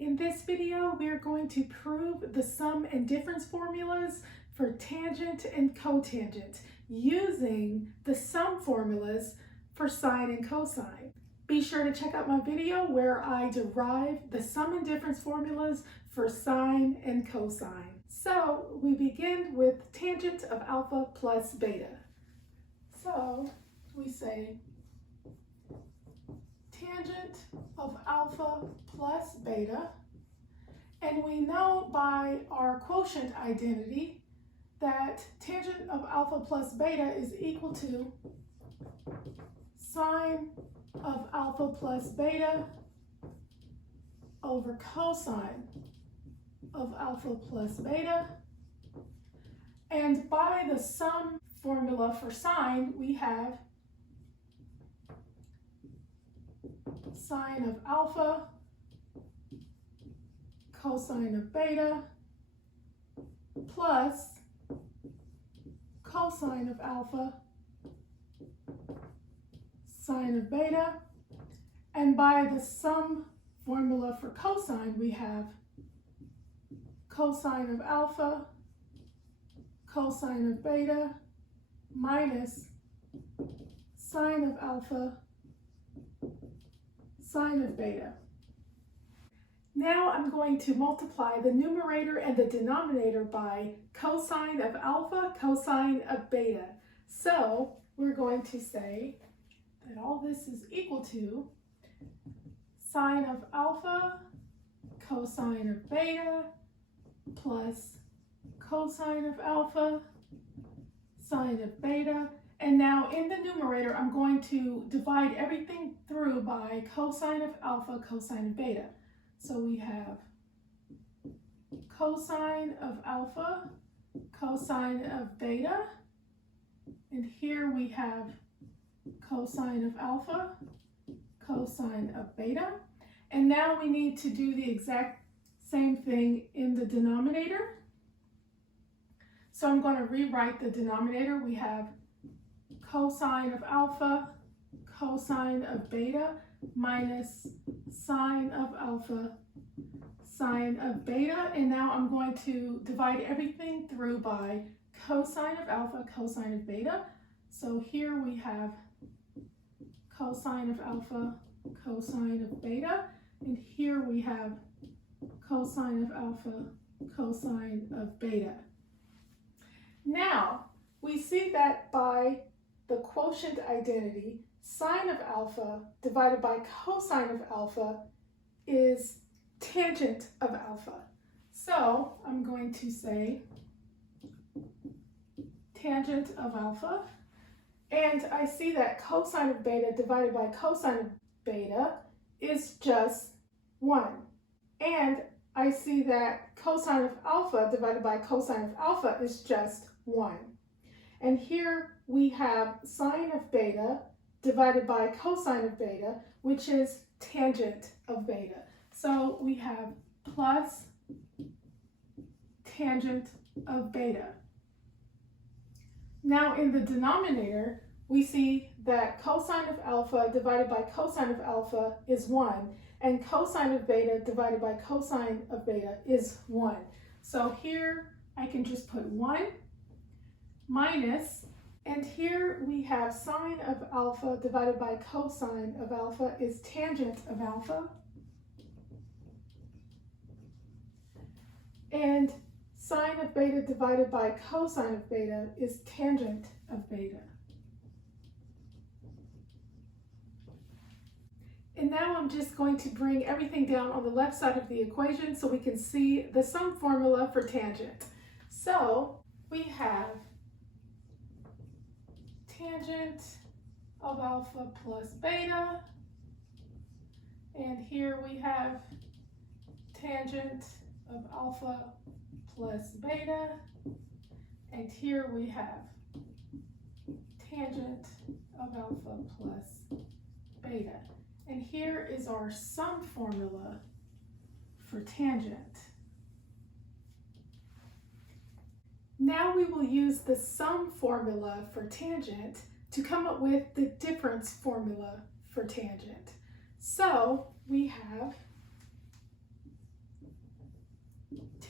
In this video, we are going to prove the sum and difference formulas for tangent and cotangent using the sum formulas for sine and cosine. Be sure to check out my video where I derive the sum and difference formulas for sine and cosine. So we begin with tangent of alpha plus beta. So we say tangent of alpha plus beta, and we know by our quotient identity that tangent of alpha plus beta is equal to sine of alpha plus beta over cosine of alpha plus beta. And by the sum formula for sine, we have sine of alpha cosine of beta plus cosine of alpha sine of beta. And by the sum formula for cosine, we have cosine of alpha cosine of beta minus sine of alpha sine of beta. Now I'm going to multiply the numerator and the denominator by cosine of alpha cosine of beta. So we're going to say that all this is equal to sine of alpha cosine of beta plus cosine of alpha sine of beta. And now in the numerator, I'm going to divide everything through by cosine of alpha cosine of beta. So we have cosine of alpha cosine of beta, and here we have cosine of alpha cosine of beta. And now we need to do the exact same thing in the denominator. So I'm going to rewrite the denominator. We have cosine of alpha cosine of beta minus sine of alpha sine of beta. And now I'm going to divide everything through by cosine of alpha cosine of beta. So here we have cosine of alpha cosine of beta, and here we have cosine of alpha cosine of beta. Now we see that by the quotient identity, sine of alpha divided by cosine of alpha is tangent of alpha. So I'm going to say tangent of alpha, and I see that cosine of beta divided by cosine of beta is just 1. And I see that cosine of alpha divided by cosine of alpha is just 1. And here we have sine of beta divided by cosine of beta, which is tangent of beta. So we have plus tangent of beta. Now in the denominator, we see that cosine of alpha divided by cosine of alpha is 1, and cosine of beta divided by cosine of beta is 1. So here I can just put 1 minus, and here we have sine of alpha divided by cosine of alpha is tangent of alpha, and sine of beta divided by cosine of beta is tangent of beta. And now I'm just going to bring everything down on the left side of the equation so we can see the sum formula for tangent. So we have tangent of alpha plus beta, and here we have tangent of alpha plus beta, and here we have tangent of alpha plus beta. And here is our sum formula for tangent. Now we will use the sum formula for tangent to come up with the difference formula for tangent. So we have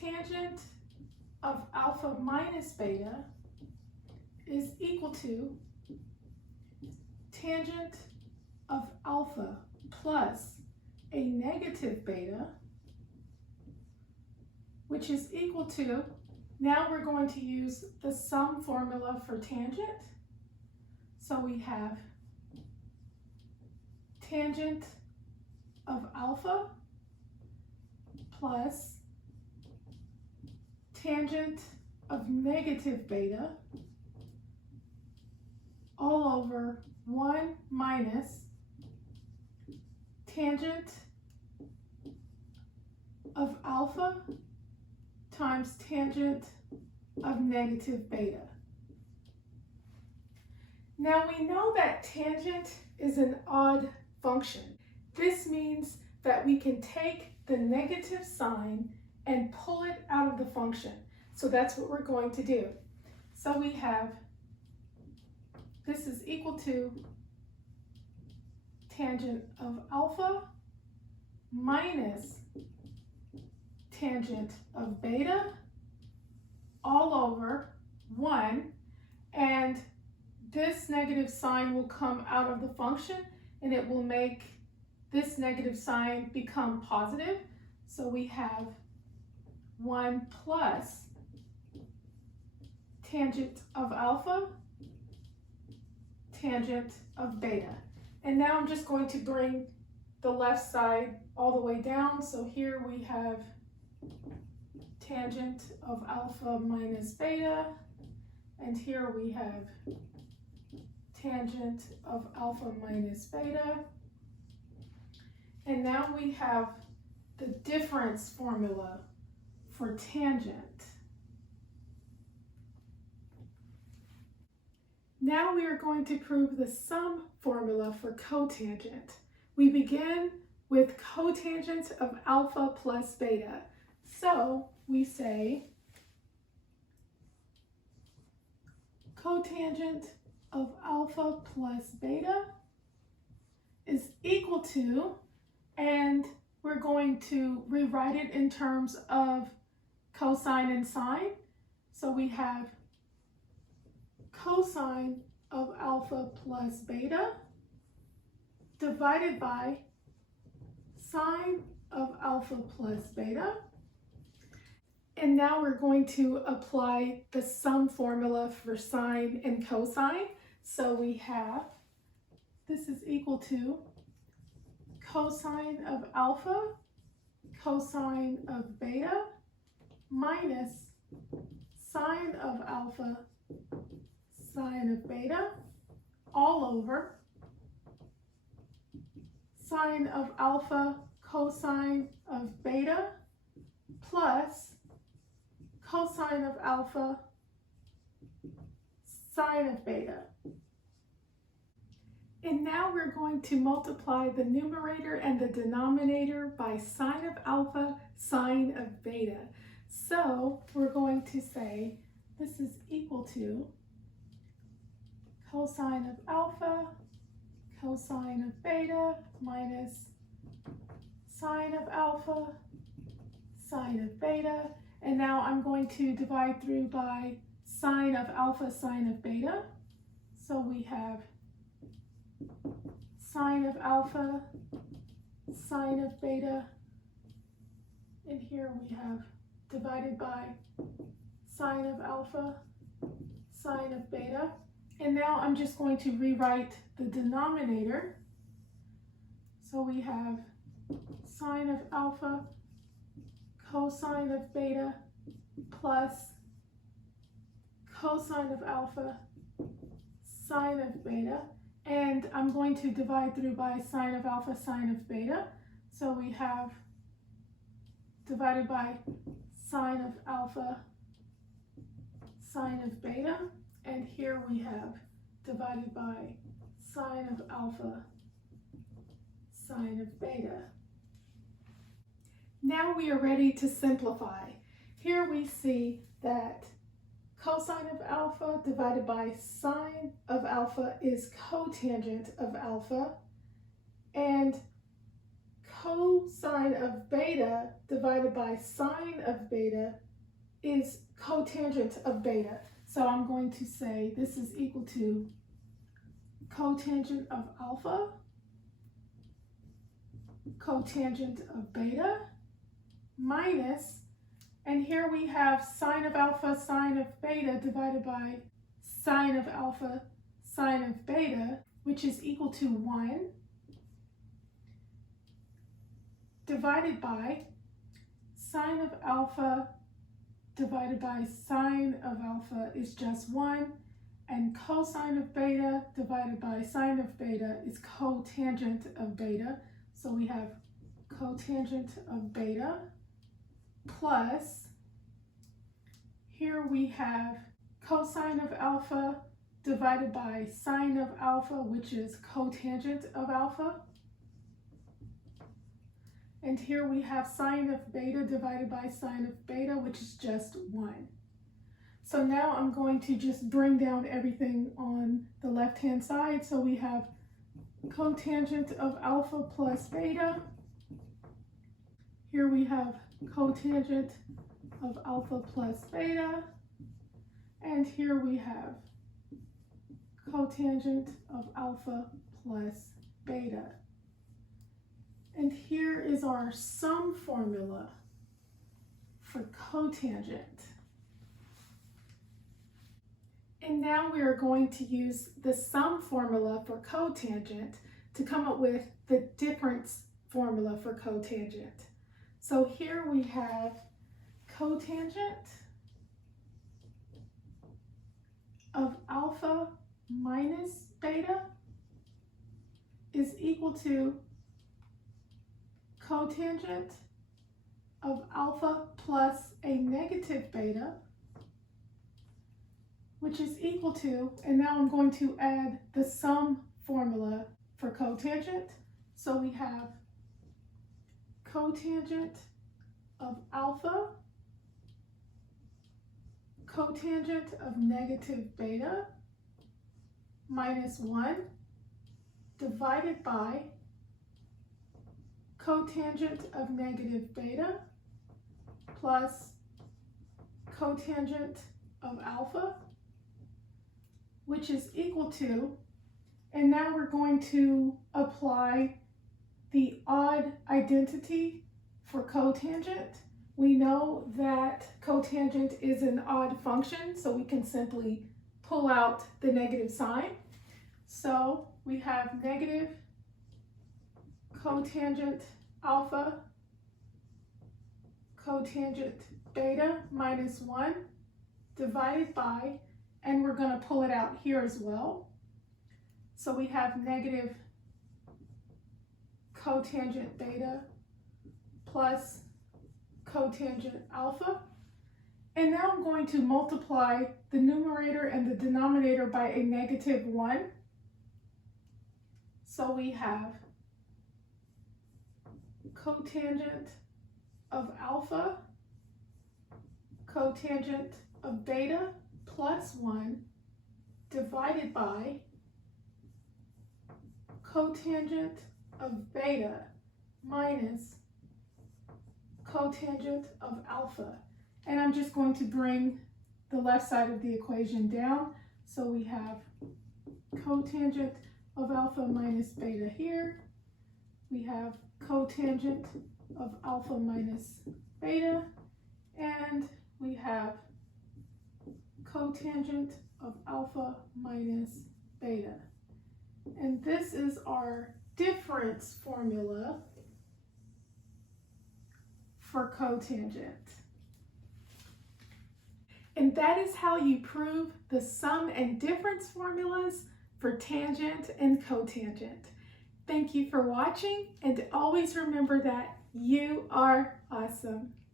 tangent of alpha minus beta is equal to tangent of alpha plus a negative beta, which is equal to, now we're going to use the sum formula for tangent. So we have tangent of alpha plus tangent of negative beta all over 1 minus tangent of alpha times tangent of negative beta. Now we know that tangent is an odd function. This means that we can take the negative sign and pull it out of the function. So that's what we're going to do. So we have, this is equal to tangent of alpha minus tangent of beta all over 1, and this negative sign will come out of the function and it will make this negative sign become positive. So we have 1 plus tangent of alpha, tangent of beta. And now I'm just going to bring the left side all the way down. So here we have tangent of alpha minus beta, and here we have tangent of alpha minus beta. And now we have the difference formula for tangent. Now we are going to prove the sum formula for cotangent. We begin with cotangent of alpha plus beta. So we say cotangent of alpha plus beta is equal to, and we're going to rewrite it in terms of cosine and sine. So we have cosine of alpha plus beta divided by sine of alpha plus beta. And now we're going to apply the sum formula for sine and cosine. So we have, this is equal to cosine of alpha, cosine of beta, minus sine of alpha, sine of beta, all over sine of alpha, cosine of beta, plus cosine of alpha, sine of beta. And now we're going to multiply the numerator and the denominator by sine of alpha, sine of beta. So we're going to say this is equal to cosine of alpha, cosine of beta, minus sine of alpha, sine of beta. And now I'm going to divide through by sine of alpha, sine of beta. So we have sine of alpha, sine of beta, and here we have divided by sine of alpha, sine of beta. And now I'm just going to rewrite the denominator. So we have sine of alpha, cosine of beta, plus cosine of alpha, sine of beta. And I'm going to divide through by sine of alpha, sine of beta. So we have divided by sine of alpha, sine of beta. And here we have divided by sine of alpha, sine of beta. Now we are ready to simplify. Here we see that cosine of alpha divided by sine of alpha is cotangent of alpha, and cosine of beta divided by sine of beta is cotangent of beta. So I'm going to say this is equal to cotangent of alpha, cotangent of beta, minus, and here we have sine of alpha, sine of beta divided by sine of alpha, sine of beta, which is equal to 1, divided by sine of alpha divided by sine of alpha is just 1, and cosine of beta divided by sine of beta is cotangent of beta. So we have cotangent of beta plus, here we have cosine of alpha divided by sine of alpha, which is cotangent of alpha. And here we have sine of beta divided by sine of beta, which is just 1. So now I'm going to just bring down everything on the left-hand side. So we have cotangent of alpha plus beta. Here we have cotangent of alpha plus beta. And here we have cotangent of alpha plus beta. And here is our sum formula for cotangent. And now we are going to use the sum formula for cotangent to come up with the difference formula for cotangent. So here we have cotangent of alpha minus beta is equal to cotangent of alpha plus a negative beta, which is equal to, and now I'm going to add the sum formula for cotangent. So we have cotangent of alpha, cotangent of negative beta minus 1 divided by cotangent of negative beta plus cotangent of alpha, which is equal to, and now we're going to apply the odd identity for cotangent. We know that cotangent is an odd function, so we can simply pull out the negative sign. So we have negative cotangent alpha, cotangent beta minus 1 divided by, and we're going to pull it out here as well. So we have negative cotangent beta plus cotangent alpha. And now I'm going to multiply the numerator and the denominator by a negative 1. So we have cotangent of alpha, cotangent of beta plus 1 divided by cotangent of beta minus cotangent of alpha. And I'm just going to bring the left side of the equation down. So we have cotangent of alpha minus beta here. We have cotangent of alpha minus beta, and we have cotangent of alpha minus beta. And this is our difference formula for cotangent. And that is how you prove the sum and difference formulas for tangent and cotangent. Thank you for watching, and always remember that you are awesome.